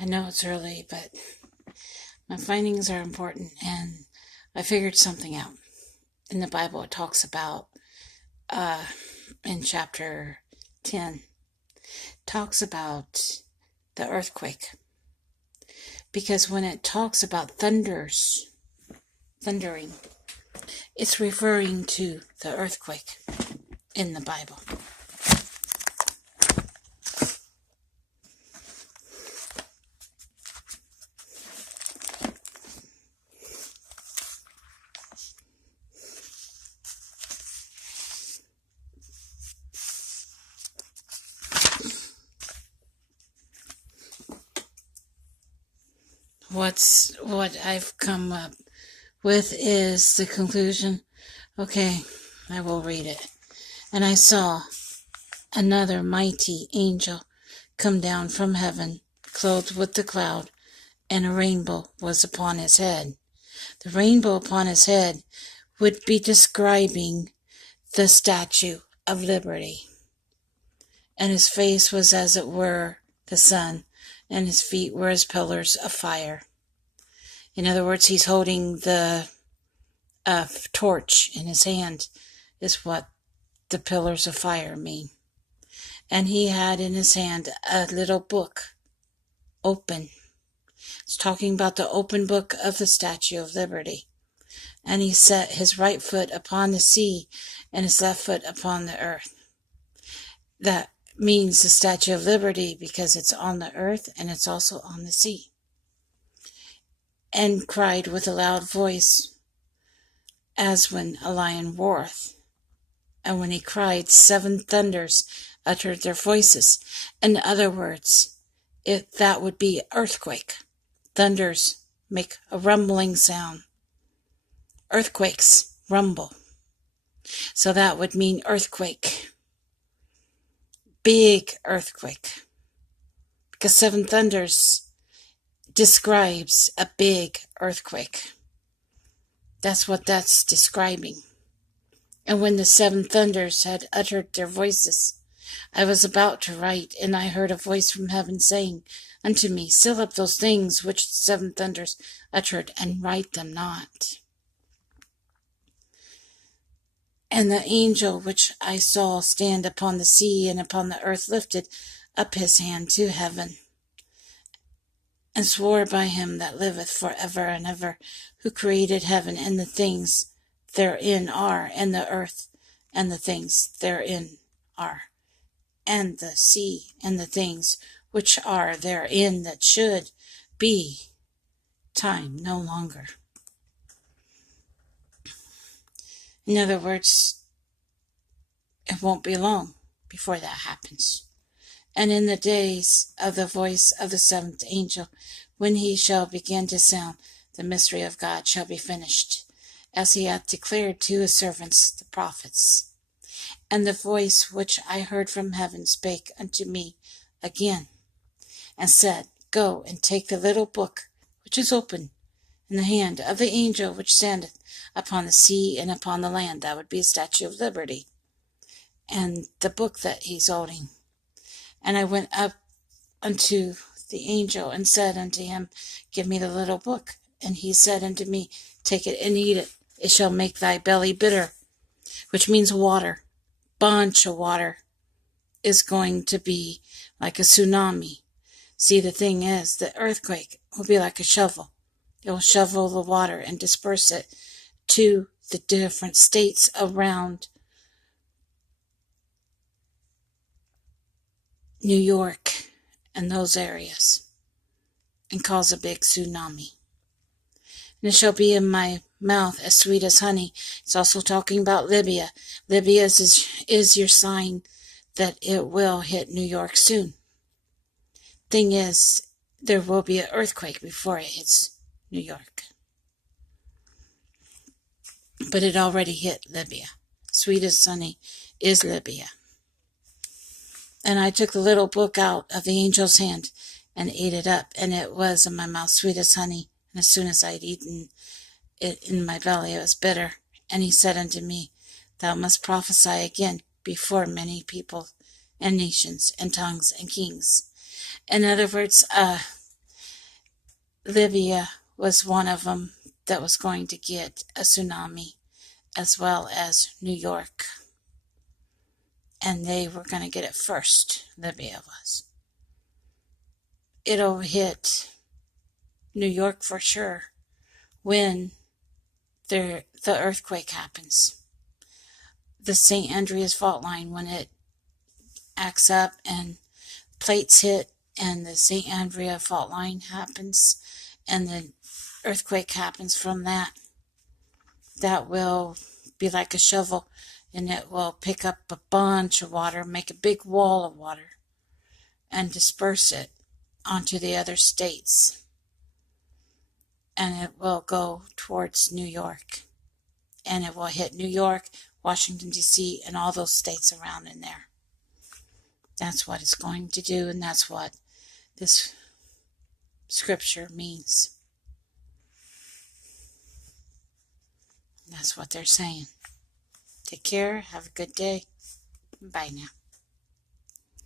I know it's early, but my findings are important, and I figured something out. In the Bible, it talks about, in chapter 10, talks about the earthquake. Because when it talks about thundering, it's referring to the earthquake in the Bible. What I've come up with is the conclusion. Okay, I will read it. And I saw another mighty angel come down from heaven, clothed with the cloud, and a rainbow was upon his head. The rainbow upon his head would be describing the Statue of Liberty. And his face was as it were the sun, and his feet were as pillars of fire. In other words, he's holding the torch in his hand, is what the pillars of fire mean. And he had in his hand a little book, open. It's talking about the open book of the Statue of Liberty. And he set his right foot upon the sea and his left foot upon the earth. That means the Statue of Liberty because it's on the earth and it's also on the sea. And cried with a loud voice, as when a lion roareth. And when he cried, 7 thunders uttered their voices. In other words, that would be earthquake. Thunders make a rumbling sound. Earthquakes rumble. So that would mean earthquake. Big earthquake. Because 7 thunders describes a big earthquake. That's what that's describing. And when the 7 thunders had uttered their voices, I was about to write, and I heard a voice from heaven saying unto me, Seal up those things which the 7 thunders uttered, and write them not. And the angel which I saw stand upon the sea and upon the earth lifted up his hand to heaven, and swore by him that liveth for ever and ever, who created heaven and the things therein are, and the earth and the things therein are, and the sea and the things which are therein, that should be time no longer. In other words, it won't be long before that happens. And in the days of the voice of the 7th angel, when he shall begin to sound, the mystery of God shall be finished, as he hath declared to his servants the prophets. And the voice which I heard from heaven spake unto me again, and said, Go and take the little book which is open in the hand of the angel which standeth upon the sea and upon the land. That would be a Statue of Liberty. And the book that he's holding. And I went up unto the angel and said unto him, Give me the little book. And he said unto me, Take it and eat it. It shall make thy belly bitter, which means water. Bunch of water is going to be like a tsunami. See, the thing is, the earthquake will be like a shovel. It will shovel the water and disperse it to the different states around New York and those areas, and cause a big tsunami. And it shall be in my mouth as sweet as honey. It's also talking about Libya. Libya is your sign that it will hit New York soon. Thing is, there will be an earthquake before it hits New York. But it already hit Libya. Sweet as honey is Libya. And I took the little book out of the angel's hand and ate it up, and it was in my mouth sweet as honey. And as soon as I had eaten it in my belly, it was bitter. And he said unto me, Thou must prophesy again before many people and nations and tongues and kings. In other words, Libya was one of them that was going to get a tsunami, as well as New York. And they were going to get it first, Libya was. It'll hit New York for sure when the earthquake happens. The St. Andreas fault line, when it acts up and plates hit and the St. Andrea fault line happens and the earthquake happens from that, that will be like a shovel, and it will pick up a bunch of water, make a big wall of water, and disperse it onto the other states. And it will go towards New York. And it will hit New York, Washington, D.C., and all those states around in there. That's what it's going to do, and that's what this scripture means. That's what they're saying. Take care. Have a good day. Bye now.